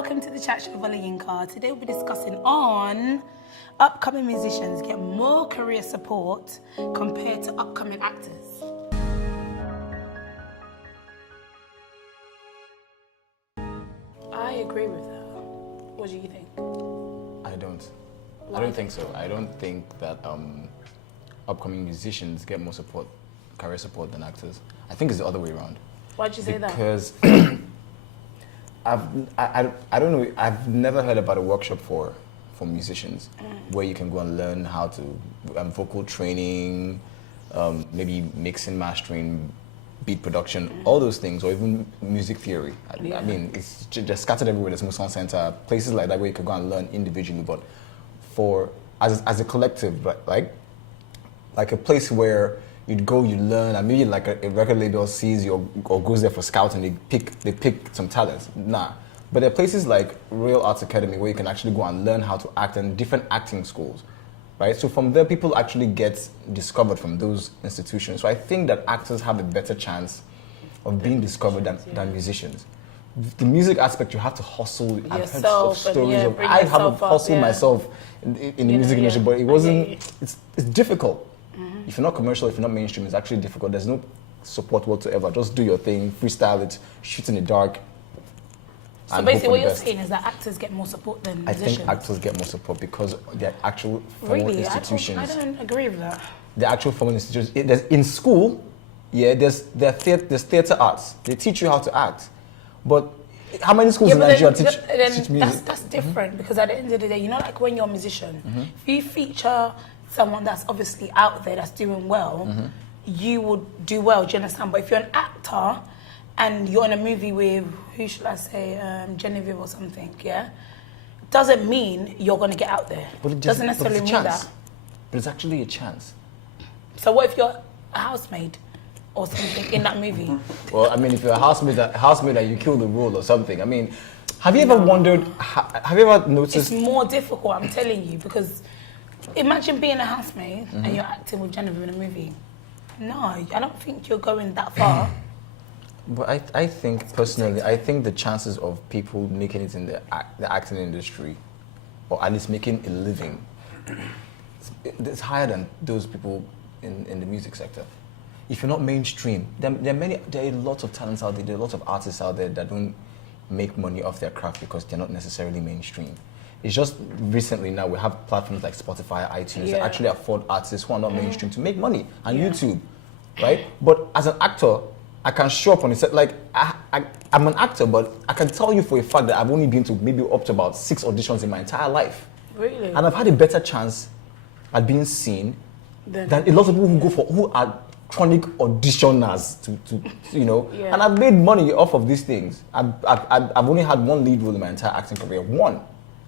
welcome to the chat show of Olayinka. Today we'll be discussing on upcoming musicians get more career support compared to upcoming actors. I agree with that. What do you think? I don't. I don't think so. I don't think that upcoming musicians get more support, career support than actors. I think it's the other way around. Why'd you say that? Because I don't know. I've never heard about a workshop for musicians where you can go and learn how to vocal training, maybe mixing, mastering, beat production, all those things, or even music theory. I mean, it's just scattered everywhere. There's Muslim Center, places like that where you can go and learn individually, but as a collective, like a place where you'd go, you learn, and maybe like a record label sees you or goes there for scouting, they pick some talents. Nah. But there are places like Royal Arts Academy where you can actually go and learn how to act in different acting schools, right? So from there, people actually get discovered from those institutions. So I think that actors have a better chance of being discovered than musicians. The music aspect, you have to hustle. I've heard of stories of I haven't hustled myself in the music industry, but it wasn't. It's difficult. If you're not commercial, if you're not mainstream, it's actually difficult. There's no support whatsoever. Just do your thing, freestyle it, shoot in the dark. So basically what you're saying is that actors get more support than musicians? I think actors get more support because they're actual formal institutions. I don't agree with that. The actual formal institutions. In school, there's theatre arts. They teach you how to act. But how many schools in Nigeria teach music? That's different because at the end of the day, you know, like when you're a musician, if you feature someone that's obviously out there that's doing well, you would do well, do you understand? But if you're an actor and you're in a movie with, who should I say, Genevieve or something, doesn't mean you're going to get out there. But it doesn't necessarily mean that. But it's actually a chance. So what if you're a housemaid or something in that movie? Well, I mean, if you're a housemaid and you kill the role or something, I mean, have you ever wondered, have you ever noticed? It's more difficult, I'm telling you, because imagine being a housemaid and you're acting with Genevieve in a movie. No, I don't think you're going that far. But I think, personally, I think the chances of people making it in the acting industry, or at least making a living, it's higher than those people in the music sector. If you're not mainstream, there are lots of talents out there, there are lots of artists out there that don't make money off their craft because they're not necessarily mainstream. It's just recently now we have platforms like Spotify, iTunes that actually afford artists who are not mainstream to make money, and YouTube, right? But as an actor, I can show up on the set, like I'm an actor, but I can tell you for a fact that I've only been to maybe up to about 6 auditions in my entire life. Really? And I've had a better chance at being seen than a lot of people who are chronic auditioners to you know. Yeah. And I've made money off of these things. I've only had one lead role in my entire acting career. One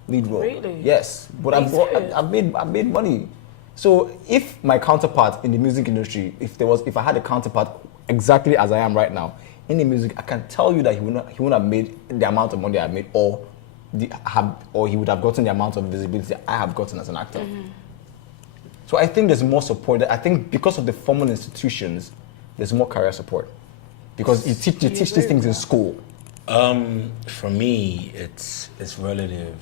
lead role. Really? Yes. But I've made money. So if my counterpart in the music industry, if I had a counterpart exactly as I am right now in the music, I can tell you that he wouldn't have made the amount of money I've made, or he would have gotten the amount of visibility I have gotten as an actor. So I think there's more support. I think because of the formal institutions, there's more career support because you teach these things in school. For me, it's relative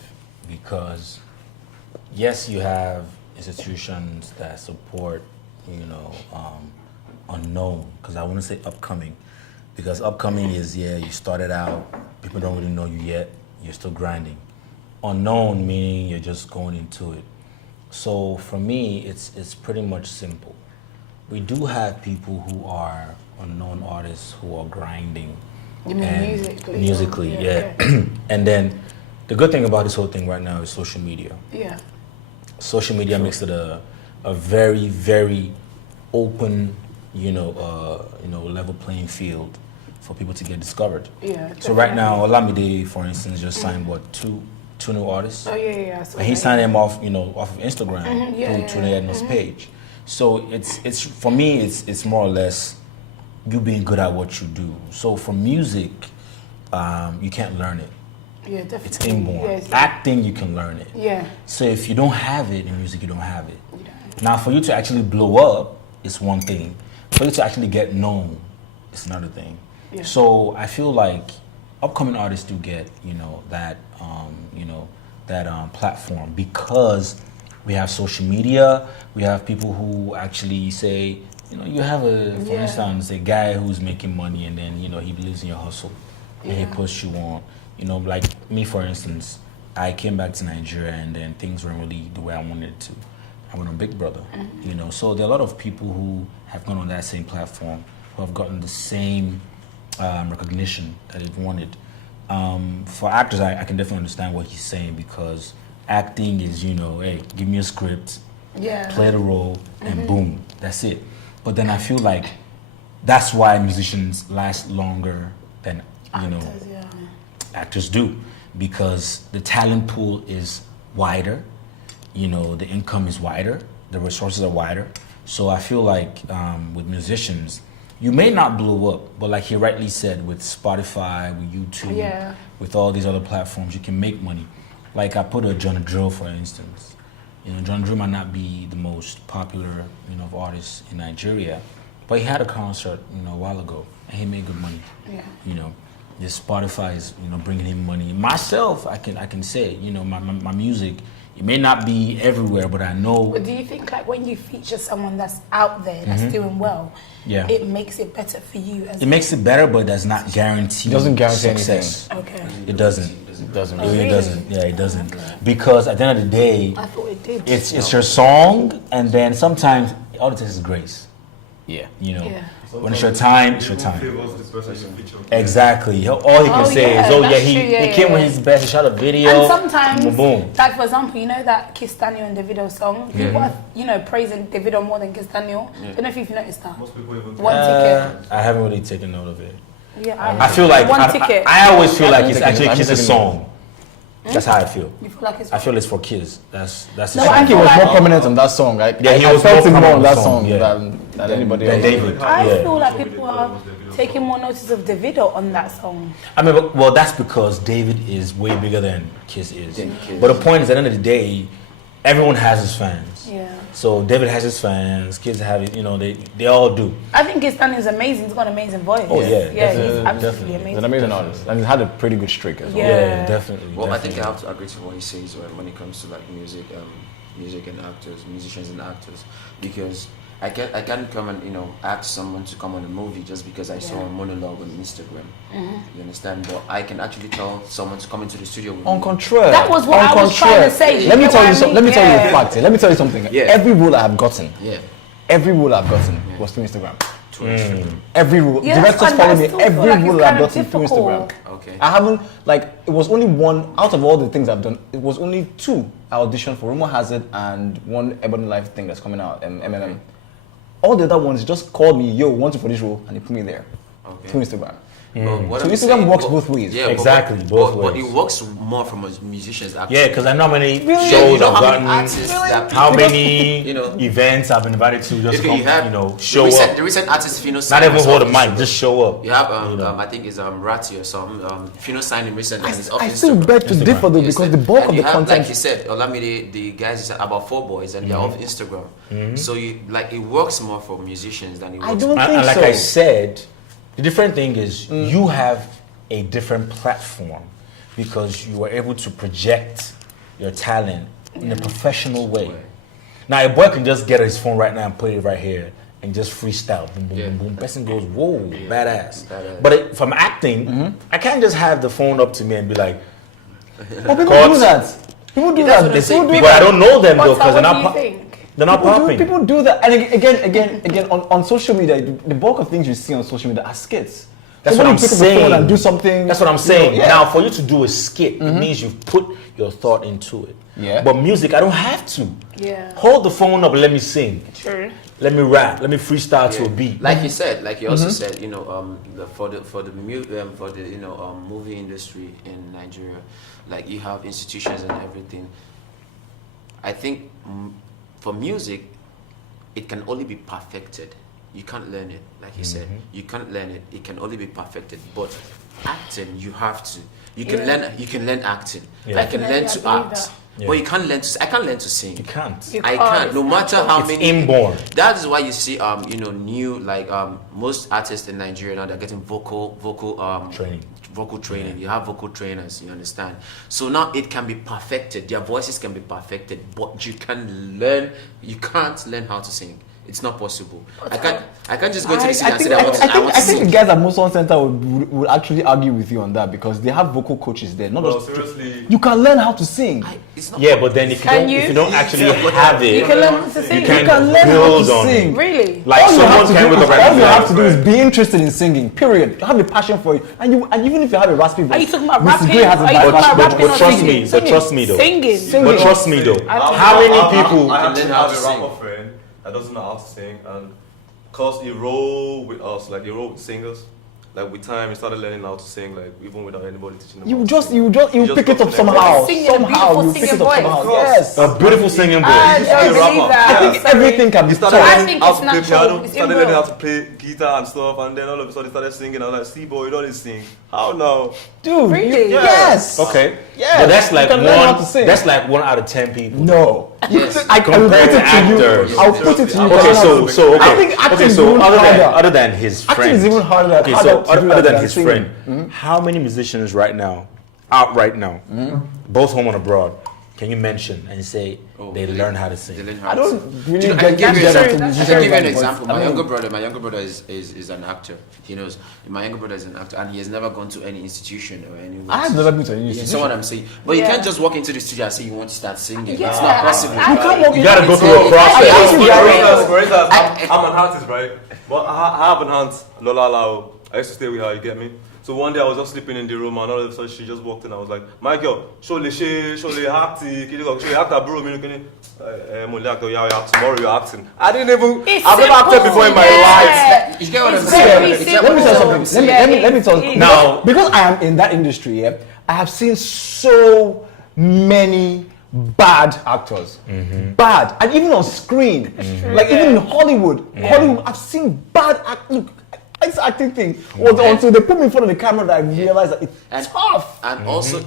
because yes, you have institutions that support, unknown, because I want to say upcoming, because upcoming is, you started out, people don't really know you yet, you're still grinding. Unknown meaning you're just going into it. So for me, it's pretty much simple. We do have people who are unknown artists who are grinding. You mean musically? Yeah. And then the good thing about this whole thing right now is social media. Yeah. Social media makes it a very, very open, level playing field for people to get discovered. Yeah. So right now, Olamide, for instance, just signed two new artists. Oh yeah. And he signed them off of Instagram through the Edna's page. So it's for me, it's more or less you being good at what you do. So for music, you can't learn it. Yeah, definitely. It's inborn. Acting, you can learn it. Yeah. So if you don't have it in music, you don't have it. Now, for you to actually blow up is one thing. For you to actually get known is another thing. Yeah. So I feel like upcoming artists do get, that platform because we have social media. We have people who actually say, you have for instance, a guy who's making money and then, he believes in your hustle and he puts you on. Like me, for instance, I came back to Nigeria and then things weren't really the way I wanted it to. I went on Big Brother, So there are a lot of people who have gone on that same platform who have gotten the same recognition that they've wanted. For actors, I can definitely understand what he's saying because acting is, hey, give me a script, play the role, and boom, that's it. But then I feel like that's why musicians last longer than, actors do, because the talent pool is wider, the income is wider, the resources are wider. So I feel like with musicians, you may not blow up, but like he rightly said, with Spotify, with YouTube, with all these other platforms, you can make money. Like I put a John Drill, for instance. John Drill might not be the most popular, of artists in Nigeria, but he had a concert, a while ago, and he made good money. The Spotify is, bringing him money. Myself, I can say, my music, it may not be everywhere, but I know. But do you think like when you feature someone that's out there, that's doing well, it makes it better for you? It makes it better, but does not guarantee. It doesn't guarantee success. anything. Okay. It doesn't. It doesn't. It really doesn't. Yeah, it doesn't. Okay. Because at the end of the day, I thought it did. It's your song, and then sometimes all it takes is grace. Yeah. When it's your time, it's your time. Exactly. All he can say is, he came with his best, he shot a video. And sometimes, boom. like for example, that T.C.S.W.O and Davido song, people are, praising Davido more than T.C.S.W.O. I don't know if you've noticed that. Most people even One ticket. I haven't really taken note of it. Yeah, I feel like one ticket. I always feel like it's actually Kiz's song. That's how I feel. You feel like it's I feel it's for kids. That's the No, song. I think he was more prominent on that song. Right? Yeah, he I was felt more him more on that prominent song than anybody else. David. I feel like people are taking more notice of Davido on that song. I mean, that's because David is way bigger than Kiss is. But the point is, at the end of the day, everyone has his fans. Yeah. So David has his fans. Kids have it. They all do. I think T.C.S.W.O is amazing. He's got an amazing voice. Oh yeah, he's absolutely definitely amazing. He's an amazing artist, and he's had a pretty good streak as well. Yeah, definitely. Well, definitely. I think I have to agree to what he says when it comes to like music and actors, musicians and actors, because I can't come and ask someone to come on a movie just because I saw a monologue on Instagram. You understand? But I can actually tell someone to come into the studio with On me. contrary. That was what I was trying to say. Let me tell you something. Let me tell you a fact. Let me tell you something. Yeah. Every role I have gotten, Yeah. was through Instagram. Instagram. Every role. Yeah, Directors follow me. I still feel Every like it's role I've kind of gotten through difficult. Instagram. Okay. I haven't, it was only one, out of all the things I've done, it was only two I auditioned for, Rumor Has It and one Ebony Life thing that's coming out, MMM. All the other ones just called me, yo, want you for this role, and they put me there. Okay. Through Instagram. What So I'm Instagram saying- works both ways. Yeah, Exactly, both but ways. it works more from a musician's actor. Yeah, because I know how many Really? shows You know I've how gotten, many artists that how people- many events I've been invited to just Okay, come, you have show the up. The recent artist Fino Not signed even hold a himself. mic, just show up. You have I think it's Ratty or some Fino signed him recently. and it's off I still Instagram. beg to Instagram. differ though, Yes, because the bulk and of you the have, content. like you said, Olamide, the guys, you said about 4 boys, and they're off Instagram. So it works more for musicians than it works. I don't think And like so. I said, the different thing is you have a different platform because you are able to project your talent in a professional way. Now, a boy can just get his phone right now and play it right here and just freestyle. Boom, boom, boom, boom. Person goes, whoa, badass. But if I'm acting, I can't just have the phone up to me and be like, But people Cut. do that. People do That's that. what I'm saying. People do but I that. don't know them though What because they're not, do you think? they're not popping. People do that. And again, on social media, the bulk of things you see on social media are skits. That's what Somebody I'm pick up the phone saying. and do something. That's what I'm saying. Yeah. Now, for you to do a skit, it means you've put your thought into it. Yeah. But music, I don't have to. Yeah. Hold the phone up and let me sing. True. Let me rap. Let me freestyle to a beat. Like you said, like you also said, for the movie industry in Nigeria, like you have institutions and everything. I think for music, it can only be perfected. You can't learn it, like you said. You can't learn it. It can only be perfected. But acting, you have to. You can learn. You can learn acting. Yeah. I can learn to Definitely, I believe act, that. but you can't learn to. I can't learn to sing. You can't. You I can't. can't. No matter how It's many. inborn. That is why you see, new like most artists in Nigeria now they're getting vocal Training. vocal training, you have vocal trainers, you understand? So now it can be perfected, their voices can be perfected, but you can't learn how to sing. It's not possible. I can't just go to the city and say I want to think sing. the guys at Moson Center would actually argue with you on that because they have vocal coaches there. Not just seriously. you can learn how to sing. It's not but then if you don't actually have it, You can learn how to sing. you can learn how build to on it. sing. Really? Like all you have someone to can do with is, a all you have to do right. is be interested in singing. Period. Have a passion for it, and even if you have a raspy voice. Are you talking about Mr. rapping? Gray has a Are you talking about rapping But or trust singing? me, but trust me though. Singing. But trust me though. How many people? I actually learn how have to a rapper friend that doesn't know how to sing, and cause he rolled with us, like he rolled with singers. Like with time, he started learning how to sing, like even without anybody teaching him. You how to just sing. you pick it up somehow. Singing a Somehow you beautiful pick it singing up voice. somehow. Of course. Yes. A beautiful singing voice. I He's don't a believe rapper. that. I think Sorry. everything can be He started taught. I learning think how it's to play natural. piano, It's started learning inbuilt. how to play guitar and stuff, and then all of a sudden he started singing. I was like, see boy, you don't need to sing. How now? Dude, Really? yes. Okay. Yes. But that's like You can learn how to one. sing. That's like 1 out of 10 people. No. Yes. I will put Compared it to to you. actors. I'll put it to you. Okay, so I think acting okay, is so even other harder. than his Acting friend, is even harder. okay, so harder to do other than than his singing. friend, how many musicians right now, both home and abroad, can you mention and say they learn how to They sing? learn how I to don't sing. really I can give you get true. into That's I musicians can give you an like, but example. I My mean, younger brother is an actor. He knows. My younger brother is an actor, and he has never gone to any institution or anywhere. I have never been to any You institution. know what I'm saying? But you Yeah. can't just walk into the studio and say you want to start singing. Yeah. It's not possible. You can't walk You gotta go into through a I process. think it's For instance, I'm an artist, right? But I have an aunt, Lola Lao. I used to stay with her, you get me? So one day I was just sleeping in the room and all of a sudden she just walked in. I was like, my girl, show le actor, bro. Tomorrow you're acting. I didn't even, It's I've never acted simple, before in my yeah. life. You get what I'm It's saying? very It's simple. Let me tell you something. Let me tell you. Now- because I am in that industry, yeah, I have seen so many bad actors, bad, and even on screen, like even in Hollywood, I've seen bad act. Look, this acting thing was until they put me in front of the camera that I realized that it's tough. And also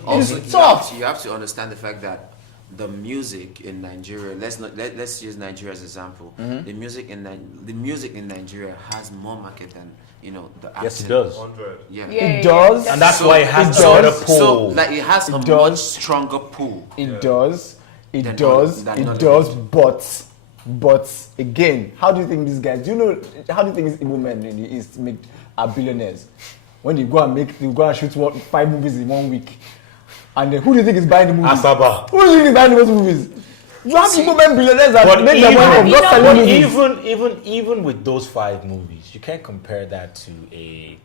tough. you have to understand the fact that the music in Nigeria, let's use Nigeria as an example. The music in Nigeria has more market than the acting. Yes, it does. 100. Yeah. It does. And that's So- why it has so- a better pull. So like it has a It much does. stronger pull. It does. It Than does. than It Nollywood. does. But again, how do you think these guys? How do you think these Igbo men in the East are billionaires? When they go and shoot 5 movies in 1 week, and then who do you think is buying the movies? Asaba. Who do you think is buying those movies? You have Igbo men billionaires that But make their money from even- not selling movies. even with those 5 movies, you can't compare that to a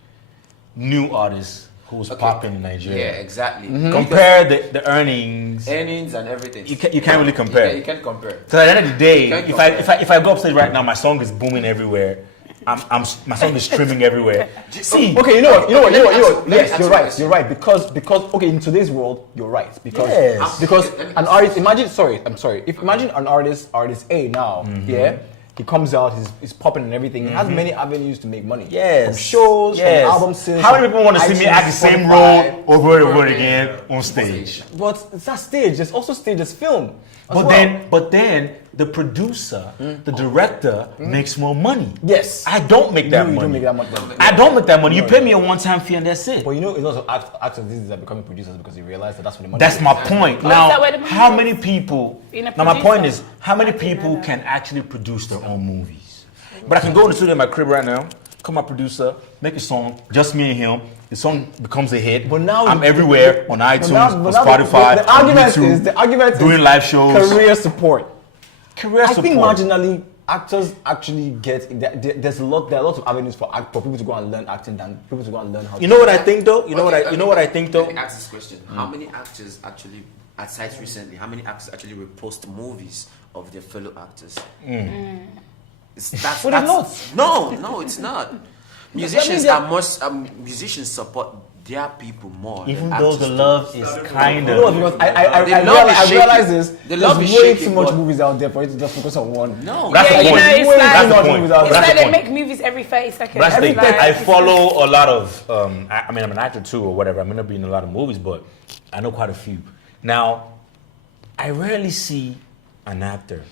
new artist who's popping in Yeah, Nigeria. exactly. Compare the earnings. Earnings and everything. You can't really compare. You can't compare. So at the end of the day, You can't if I go upstage right now, my song is booming everywhere. My song is streaming everywhere. See, Okay, you know what? let me Yes, ask you're you a right. question. You're right because okay, in today's world, you're right because Yes. because Let me an ask artist. I'm sorry. If imagine an artist A now, yeah, he comes out, he's popping and everything. He has many avenues to make money. yes, from shows, yes. from album sales. How many people want to see me iTunes, act the same Spotify. role over and over again on stage? But it's that stage. There's also stage. There's film. as But well. then the producer, the director makes more money. yes, I don't make that you money. don't make that much money. I don't make that money. You pay me a one-time fee and that's it. But it's also actors these days are becoming producers because they realize that that's where the money. That's is. my point. Oh, is that Now, where the money how is? many people? Being a Now, my point producer. is, how many I didn't know people that. can actually produce their own movies? But I can go in the studio in my crib right now, come my producer, make a song, just me and him. The song becomes a hit. But now I'm everywhere on iTunes, on Spotify, The argument on YouTube, is the argument doing is live shows. career support. Career I support. think marginally actors actually get there are lots of avenues for people to go and learn acting than people to go and learn how. You know what I think though? You know what I think though? Let me ask this question: How many actors actually, aside recently, how many actors actually repost movies of their fellow actors? That's But it's No, it's not. Musicians musicians support their people more. than Even though actors the do. love is kind You know what? of. Because The I realize this. The love There's is way shaky, too much but- movies out there for you to just focus on one. No, That's Yeah, the you point. know, it's Way like- too much That's the movies point. out It's there. That's like the they point. make movies every 30 seconds. That's the thing. Like, I follow a lot of. I mean, I'm an actor too, or whatever. I'm gonna be in a lot of movies, but I know quite a few. Now, I rarely see an actor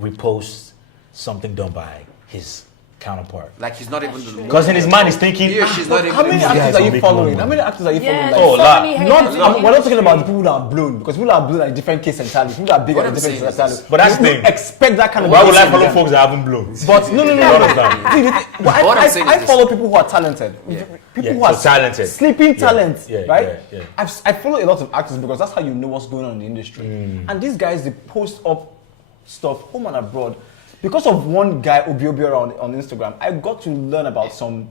repost something done by his counterpart. Like he's not even the Because in his mind he's thinking, she's not even How many guys actors are will you make following? more How many actors are you Yeah, following? there's Oh, so lot. many haters Not, in the we're not talking about the industry. people that are blown, because people that are blown are different case entirely. People that are big What are I'm different saying case is entirely. this. But that's the You thing. expect that kind of why would I behavior follow from them. folks that haven't blown? But no. See, the thing- but What I'm saying is I this. follow people who are talented. People Yeah, who are so talented. sleeping Yeah, talent, yeah, right? yeah. I follow a lot of actors because that's how you know what's going on in the industry. And these guys, they post up stuff home and abroad. Because of one guy, Obiobia, on Instagram, I got to learn about some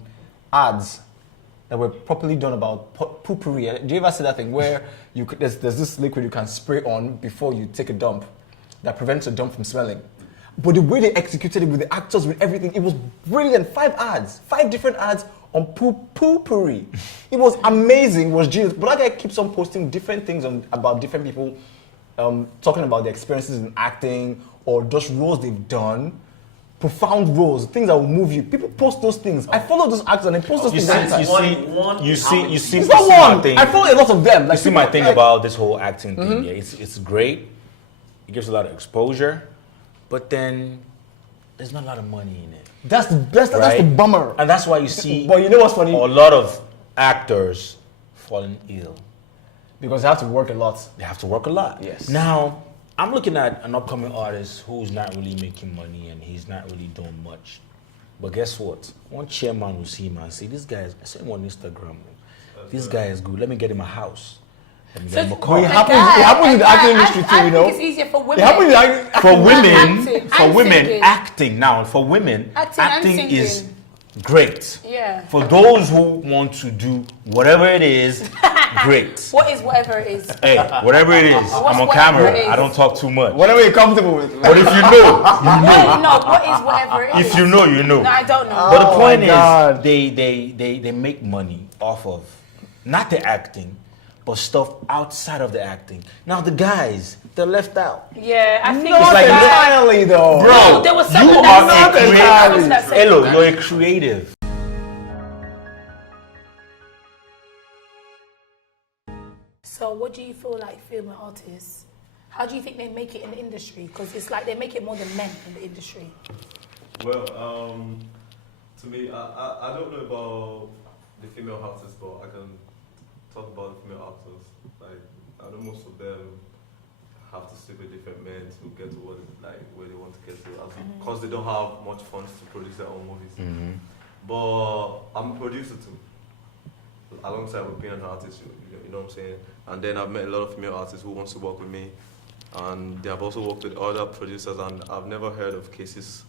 ads that were properly done about poopery. Do you ever see that thing where there's this liquid you can spray on before you take a dump that prevents a dump from smelling? But the way they executed it with the actors, with everything, it was brilliant. 5 different ads on poopery. It was amazing, it was genius. But that guy keeps on posting different things about different people, talking about their experiences in acting or just roles they've done. Profound roles, things that will move you. People post those things. I follow those actors and they post those You things. see, It's not my one. thing. I follow a lot of them. You Like see my people- thing like- about this whole acting thing. Yeah, it's great. It gives a lot of exposure, but then there's not a lot of money in it. That's the Right? bummer. And that's why you see But you know what's funny? a lot of actors falling ill. Because they have to work a lot. They have to work a lot. Yes. Now, I'm looking at an upcoming artist who's not really making money and he's not really doing much. But guess what? One chairman will see him and say, this guy is, I saw him on Instagram. This guy is good. Let me get him a house. Let me get him a car. But it happens in the acting industry too, you know. I think it's easier for women. It happens in the acting. For women, Acting for and women, singing. acting now. For women, Acting and acting is singing. great. Yeah. For those who want to do whatever it is, great. What is whatever it is? Hey, whatever it is, I'm on whatever camera. it is? I don't talk too much. Whatever you're comfortable with. But if you know, What is whatever it is? if you know, you know. No, I don't know. But the point my God. is, they make money off of not the acting, but stuff outside of the acting. Now the guys, they're left out. Yeah, I think Not it's like- entirely though. Bro, No, there was you someone are that a said that. someone that said Hello, that. you're a creative. So, what do you feel like female artists? How do you think they make it in the industry? Because it's like they make it more than men in the industry. Well, to me, I don't know about the female artists, but I can talk about the female actors. Like, I know most of them have to sleep with different men to get to where they want to get to, because they don't have much funds to produce their own movies. But I'm a producer too, alongside with being an artist. You know what I'm saying? And then I've met a lot of female artists who wants to work with me, and they have also worked with other producers, and I've never heard of cases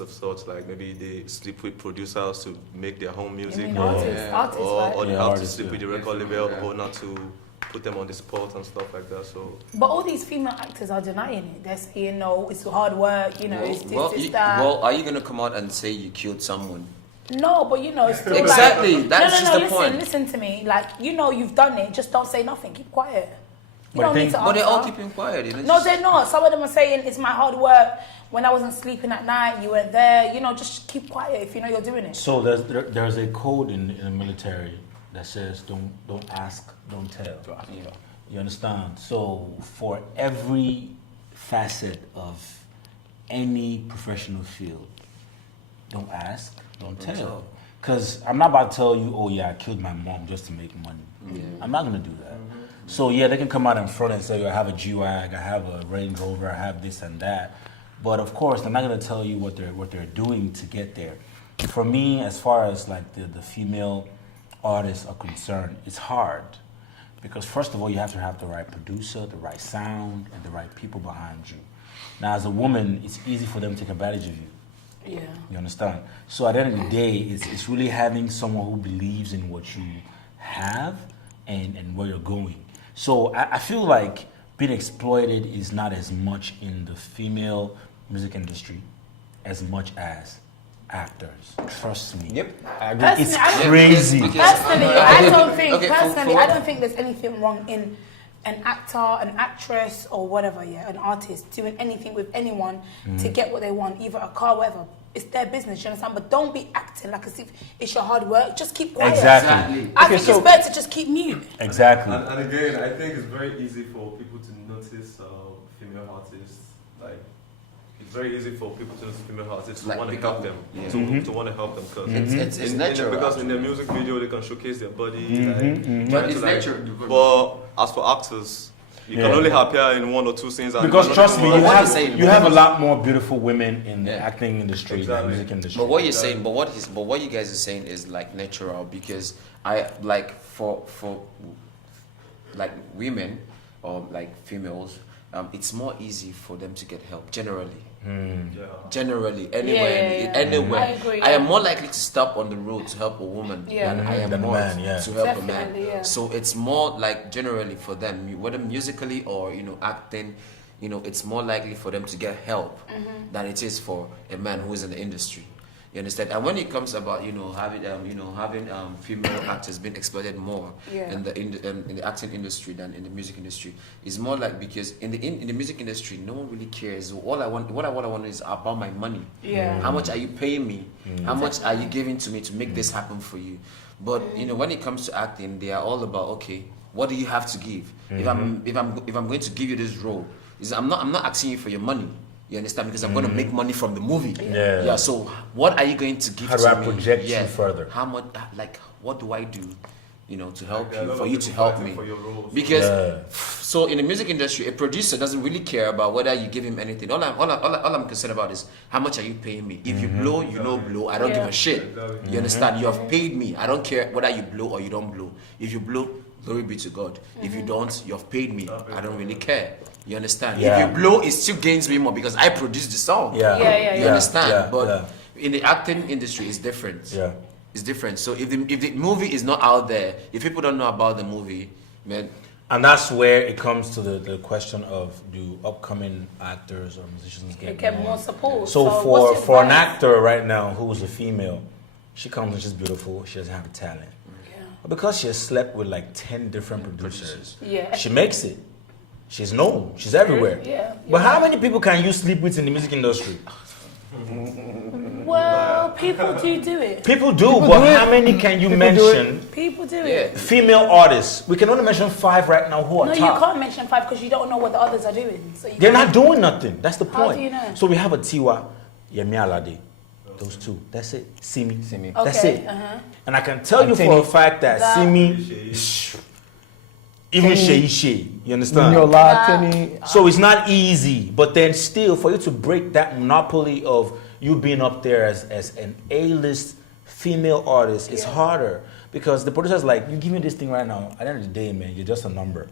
of such, like maybe they sleep with producers to make their own music, mean or, artists, right? or they Yeah, have to artists, sleep with the record label, or not to put them on the spot and stuff like that. So But all these female actors are denying it. They're saying, no, it's hard work, you know, it's this, that. Well, are you gonna come out and say you killed someone? No, but you know, it's still Exactly, like... that's just the listen, point. listen to me. Like, you know you've done it, just don't say nothing. Keep quiet. You But don't the need thing- to But they're all answer. keeping quiet. You know, No, they're not. Some of them are saying, it's my hard work. When I wasn't sleeping at night, you were there. You know, just keep quiet if you know you're doing it. So there's a code in the military that says don't ask, don't tell. Yeah. You understand? So for every facet of any professional field, don't ask, don't tell. tell. Because I'm not about to tell you, oh yeah, I killed my mom just to make money. I'm not gonna do that. So yeah, they can come out in front and say, I have a G-Wag, I have a Range Rover, I have this and that. But of course, they're not gonna tell you what they're doing to get there. For me, as far as like the female artists are concerned, it's hard. Because first of all, you have to have the right producer, the right sound, and the right people behind you. Now, as a woman, it's easy for them to take advantage of you. Yeah. You understand? So at the end of the day, it's really having someone who believes in what you have and where you're going. So I feel like being exploited is not as much in the female music industry as much as actors. Trust me. Yep, I agree. Personally, It's I don't- crazy. Personally, Okay, I don't think there's anything wrong in an actor, an actress, or whatever, an artist doing anything with anyone to get what they want, either a car, whatever. It's their business, you understand? But don't be acting like as if it's your hard work. Just keep quiet. Exactly. I think it's better to just keep mute. Exactly. and again, I think it's very easy for people to notice female artists, like it's very easy for people to use female artists to Like, want to because- help them, yeah. to want to help them, because It's natural. because in their actually. music video they can showcase their body, like, But trying it's to, like, natural. But as for actors, you can Yeah. only appear in 1 or 2 scenes. And Because not trust even me, more. What you're saying- you have a lot more beautiful women in the Yeah. acting industry, Exactly. the music industry. But what you're saying, but what you guys are saying is like natural, because I like for like women or like females, it's more easy for them to get help generally. Yeah. Generally, anywhere, Yeah. anywhere. I agree, I am yeah. more likely to stop on the road to help a woman Yeah. than I am Than a more man, yeah. to help Definitely, a man. yeah. So it's more like generally for them, whether musically or acting, it's more likely for them to get help Mm-hmm. than it is for a man who is in the industry. You understand? And when it comes about having female actors being exploited more Yeah. in the acting industry than in the music industry, is more like because in the music industry no one really cares. What I want is about my money. Yeah. How much are you paying me? How much are you giving to me to make this happen for you? But when it comes to acting, they are all about, okay, what do you have to give? If I'm going to give you this role, I'm not asking you for your money. You understand? Because I'm going to make money from the movie. Yeah. Yeah. So what are you going to give How to do I me? project you further? How much? Like, what do I do? To help Yeah, a you, lot for of you to people help fighting me. for your roles. Because Yeah. so in the music industry, a producer doesn't really care about whether you give him anything. All I'm concerned about is how much are you paying me. If you blow, blow. I don't give Yeah. a shit. Exactly. You understand? You have paid me. I don't care whether you blow or you don't blow. If you blow, glory be to God. If you don't, you have paid me. I don't really care. You understand? Yeah. If you blow, it still gains me more because I produced the song. Yeah. Yeah. You understand? Yeah, But yeah. in the acting industry, it's different. Yeah. It's different. So if the movie is not out there, if people don't know about the movie, man, And that's where it comes to the question of, do upcoming actors or musicians They get get more support. So what's for your an advice? actor right now who's a female, she comes and she's beautiful, she doesn't have a talent. Yeah. But because she has slept with like 10 different producers, Yeah. she makes it. She's known. She's everywhere. Yeah. But how many people can you sleep with in the music industry? Well, people do it. People do, but how many can you mention? People do Yeah. it. Female artists. We can only mention 5 right now who are No, you top. can't mention 5 because you don't know what the others are doing. So you They're can't- not doing nothing. That's the How point. do you know? So we have a Tiwa, Yemi Alade. Those 2. That's it. Simi. That's Okay, it. uh-huh. And I can tell you for a fact that That- Simi, even Tenny. Shay, you understand? Nyola, Tenny. So it's not easy, but then still, for you to break that monopoly of you being up there as an A-list female artist, it's Yeah. harder because the producer's like, you give me this thing right now. At the end of the day, man, you're just a number.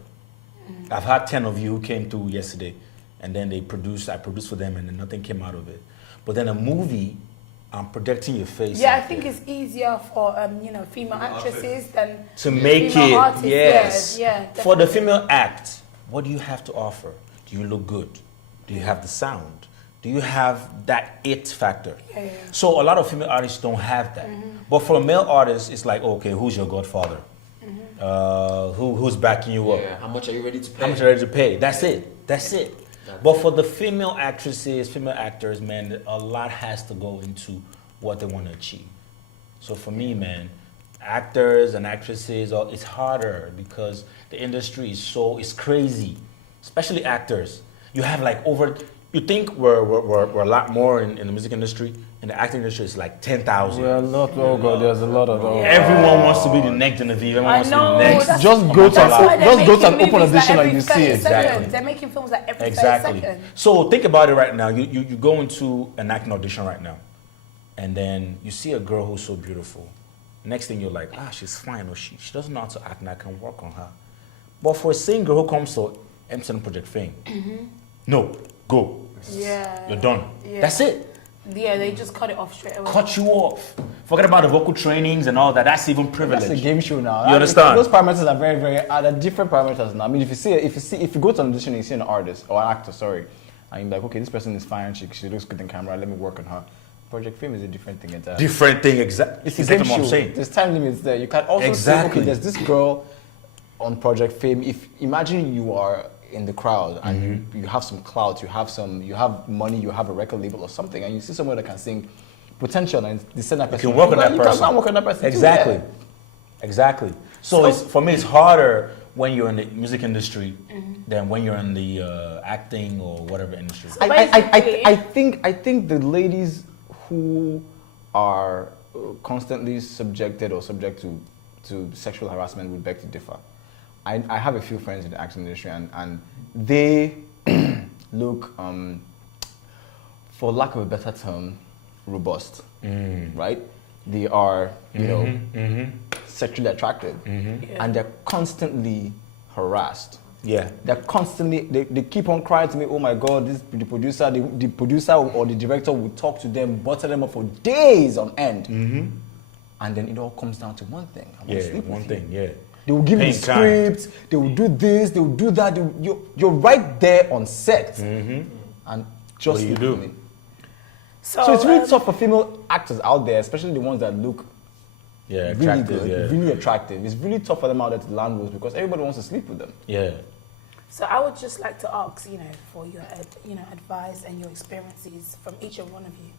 I've had 10 of you who came through yesterday, and then I produced for them, and then nothing came out of it. But then a movie, I'm projecting your face. Yeah, I out think there. it's easier for female actresses than To make female it, artists. yes. Yeah, For the definitely. female act, what do you have to offer? Do you look good? Do you have the sound? Do you have that it factor? Yeah. So a lot of female artists don't have that. But for a male artist, it's like, okay, who's your godfather? Who's backing you up? yeah, how much are you ready to pay? How much are you ready to pay? That's it. That's it. But for the female actresses, female actors, man, a lot has to go into what they want to achieve. So for me, man, actors and actresses, it's harder because the industry is crazy, especially actors. You have like you think we're a lot more in the music industry. In the acting industry, it's like 10,000. Well, oh god, there's a lot of those. Everyone wants to be the next Genevieve. Everyone I wants know. to be the next. That's- Just go to that's an- why they're just go to an making open movies audition like and you every see 30 it. Exactly. seconds. They're making films like every 30 Exactly. seconds. So think about it right now. You go into an acting audition right now, and then you see a girl who's so beautiful. Next thing you're like, she's fine, or she doesn't know how to act, and I can work on her. But for a singer who comes to MTN Project Fame, no, go. Yeah. You're done. Yeah. That's it. Yeah, they just cut it off straight away. Cut you off. Forget about the vocal trainings and all that. That's even privilege. That's a game show now. You understand? Those parameters are very, they're different parameters now. I mean, if you go to an audition and you see an artist or an actor, sorry, and you're like, okay, this person is fine, she looks good in camera, let me work on her. Project Fame is a different thing entirely. Different thing, exactly. It's a Exactly game what I'm show. saying. There's time limits there. You can also Exactly. say, okay, there's this girl on Project Fame. If imagine you are in the crowd and you have some clout, you have money, you have a record label or something, and you see someone that can sing potential and they send that person. can work on that You person. can work on that person. too, Exactly. yeah. Exactly. So for me, it's harder when you're in the music industry than when you're in the acting or whatever industry. So I think the ladies who are constantly subjected or subject to sexual harassment would beg to differ. I have a few friends in the acting industry and they look, for lack of a better term, robust, right? They are, you know, sexually attractive, and they're constantly harassed. Yeah. They're constantly, they keep on crying to me, oh my God, the producer or the director will talk to them, butter them up for days on end. And then it all comes down to one thing. I want to sleep with you. They will give you the script, they will do this, they will do that. You're right there on set. And just what do you do? So it's really tough for female actors out there, especially the ones that look really good, really attractive. It's really tough for them out there to land roles because everybody wants to sleep with them. Yeah. So I would just like to ask, you know, for your advice and your experiences from each and one of you.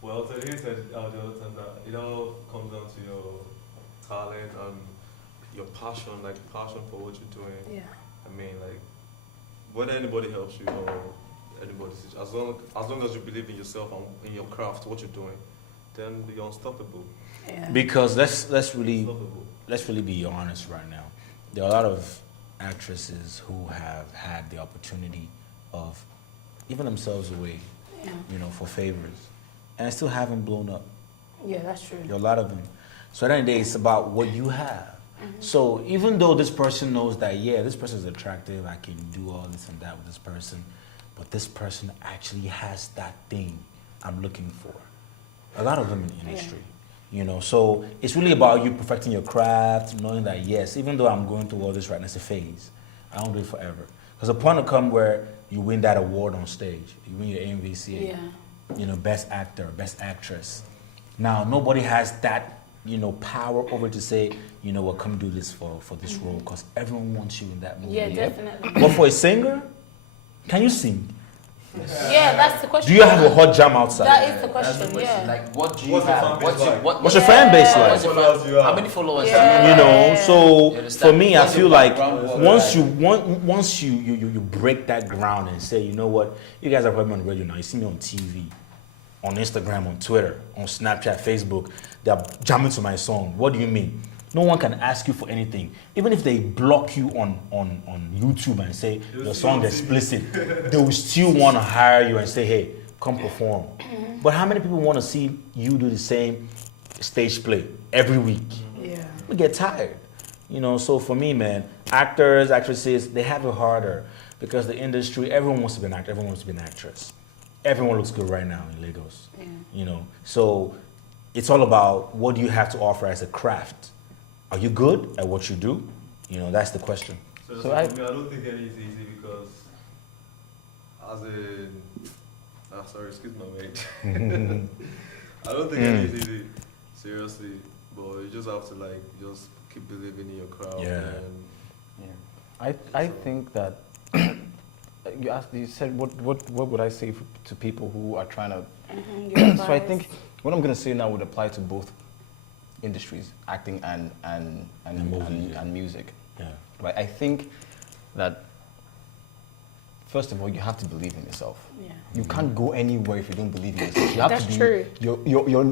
Well, to he said the other time that it all comes down to your talent and your passion, like passion for what you're doing. Yeah. I mean, like, whether anybody helps you or anybody, as long as you believe in yourself and in your craft, what you're doing, then you're unstoppable. Yeah. Because let's really be honest right now. There are a lot of actresses who have had the opportunity of giving themselves away, you know, for favors, and still haven't blown up. Yeah, that's true. There are a lot of them. So at the end of the day, it's about what you have. So even though this person knows that, yeah, this person is attractive, I can do all this and that with this person, but this person actually has that thing I'm looking for. A lot of them in the industry, you know. So it's really about you perfecting your craft, knowing that, yes, even though I'm going through all this right now, it's a phase. I don't do it forever. Because a point will come where you win that award on stage. You win your AMVCA, you know, best actor, best actress. Now, nobody has that, you know, power over to say, you know what, come do this for this role, because everyone wants you in that movie. Yeah, definitely. But for a singer, can you sing? Yeah, that's the question. Do you have a hot jam outside? That is the question, yeah. Like, what do you What's your have? fan base like? What's your fan base like? What's your Followers you have? how many followers Yeah. do you You have? know, so You understand? for me, I What's feel your like background? once you break that ground and say, you know what, you guys are probably on the radio now. You see me on TV, on Instagram, on Twitter, on Snapchat, Facebook. They're jamming to my song. What do you mean? No one can ask you for anything. Even if they block you on YouTube and say your song is explicit, they will still want to hire you and say, hey, come perform. But how many people want to see you do the same stage play every week? Yeah. We get tired. You know, so for me, man, actors, actresses, they have it harder because the industry, everyone wants to be an actor, everyone wants to be an actress. Everyone looks good right now in Lagos. You know, so it's all about what do you have to offer as a craft. Are you good at what you do? You know, that's the question. So So for I- me, I don't think any is easy because, as in, sorry, excuse my mate. I don't think any is easy, seriously. But you just have to just keep believing in your craft. Yeah. And I think that you said what would I say to people who are trying to so I think what I'm going to say now would apply to both industries, acting and music. Yeah. Right? I think that first of all you have to believe in yourself. Yeah. You can't go anywhere if you don't believe in yourself. You have That's to be true.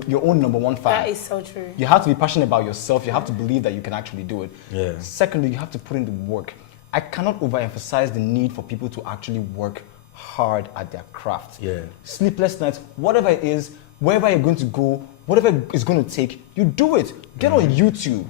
your own number one fan. That is so true. You have to be passionate about yourself. You have to believe that you can actually do it. Yeah. Secondly, you have to put in the work. I cannot overemphasize the need for people to actually work hard at their craft. Yeah. Sleepless nights, whatever it is, wherever you're going to go, whatever it's going to take, you do it. Get on YouTube.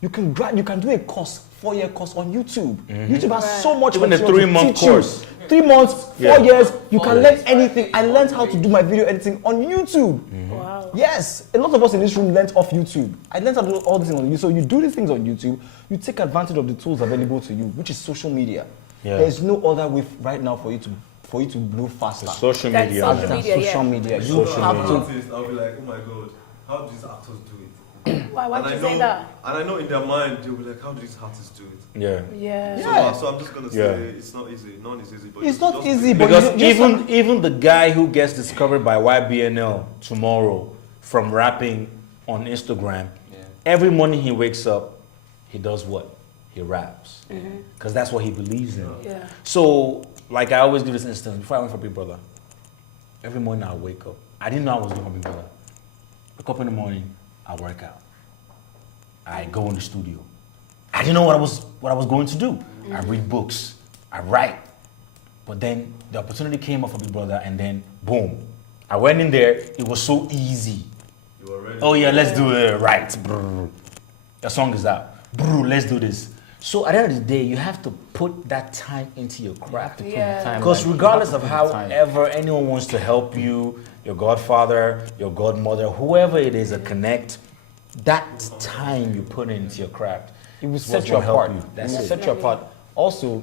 You can do a course, 4-year course on YouTube. YouTube has so much Even a material to 3-month teach you. course. 3 months, 4 Yeah. years, you can learn anything. I learned how to do my video editing on YouTube. Wow. Yes, a lot of us in this room learned off YouTube. I learned how to do all these things on YouTube. So you do these things on YouTube, you take advantage of the tools available to you, which is social media. Yeah. There's no other way right now for you to blow faster. Social That's media. social man. media. Social media. You Social have media. to. artists, I'll be like, oh my God, how do these actors do it? Why And would I you know, say that? And I know in their mind they'll be like, how do these artists do it? Yeah. Yeah. Yeah. So I'm just gonna say Yeah. it's not easy. None is easy, but It's not just easy, believe. but Because you even the guy who gets discovered by YBNL tomorrow from rapping on Instagram, every morning he wakes up, he does what? he raps. Because that's what he believes in. Yeah. So, like I always give this instance, before I went for Big Brother, every morning I wake up. I didn't know I was going for Big Brother. Wake up in the morning, I work out. I go in the studio. I didn't know what I was going to do. I read books. I write. But then the opportunity came up for Big Brother, and then boom. I went in there. It was so easy. You were ready. Oh yeah, let's do it right. Brr. The song is out. Brr, let's do this. So at the end of the day, you have to put that time into your craft. Yeah. Because regardless of You have to put the time. however anyone wants to help you, your godfather, your godmother, whoever it is, a connect, that time you put into your craft, It will is set what's you gonna help apart. you. It That's will it. set you apart. Also,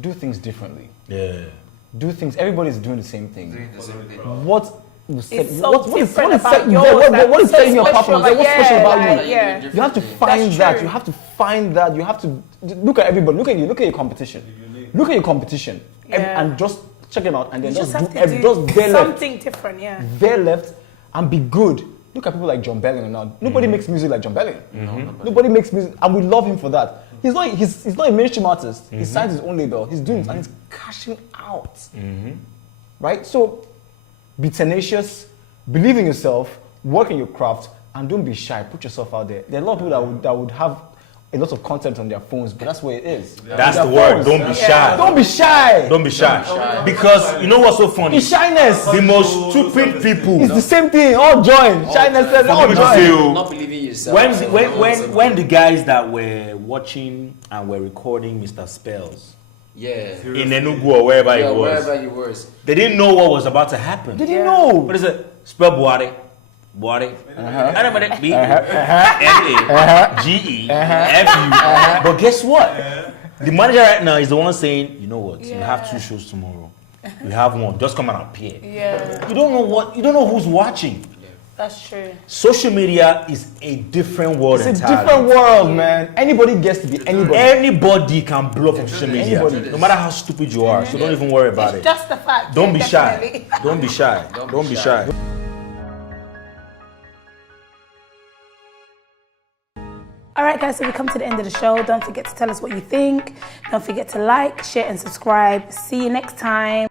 do things differently. Yeah. Do things. Everybody's doing the same thing. Doing the same thing. What will set It's so what is different set about you yours, there? What is so setting you apart special from them? What's about- special yeah, about like, you? yeah. You have to find That's that. true. You have to find that. You have to look at everybody. Look at your competition. Look at your competition Yeah. and just check them out, and then You just just have do, to do just their left, something different, yeah. their left, and be good. Look at people like John Bellion now. Nobody makes music like John Bellion. Nobody makes music, and we love him for that. He's not a mainstream artist. He signs his own label. He's doing it, and he's cashing out. Right? So be tenacious, believe in yourself, work in your craft, and don't be shy. Put yourself out there. There are a lot of people that would have a lot of content on their phones, but that's where it is. That's Their the word. phones. Don't be shy. Don't be shy. Don't be shy. shy. Because you know what's so funny? It's shyness. The most stupid people. It's the same thing. All join. Shyness says all Forgive me to join. say, oh, Not believing in yourself. when the guys that were watching and were recording Mr. Spells yeah. in Enugu or wherever Yeah, it was, wherever he was. they didn't know what was about to happen. Did you know? What is it? Spell Buare. Buare. B N-A-G-E-F-U. But guess what? The manager right now is the one saying, you know what? You have 2 shows tomorrow. You have one. Just come and appear. Yeah, You don't know who's watching. that's true. Social media is a different world It's a entirely. different world, man. Anybody gets to be anybody. Anybody can blow up on social media, Anybody. no matter how stupid you are. So don't even worry about It's it. just the fact. Don't yeah, be shy. definitely. Don't be shy. Don't be shy. All right, guys, so we come to the end of the show. Don't forget to tell us what you think. Don't forget to like, share, and subscribe. See you next time.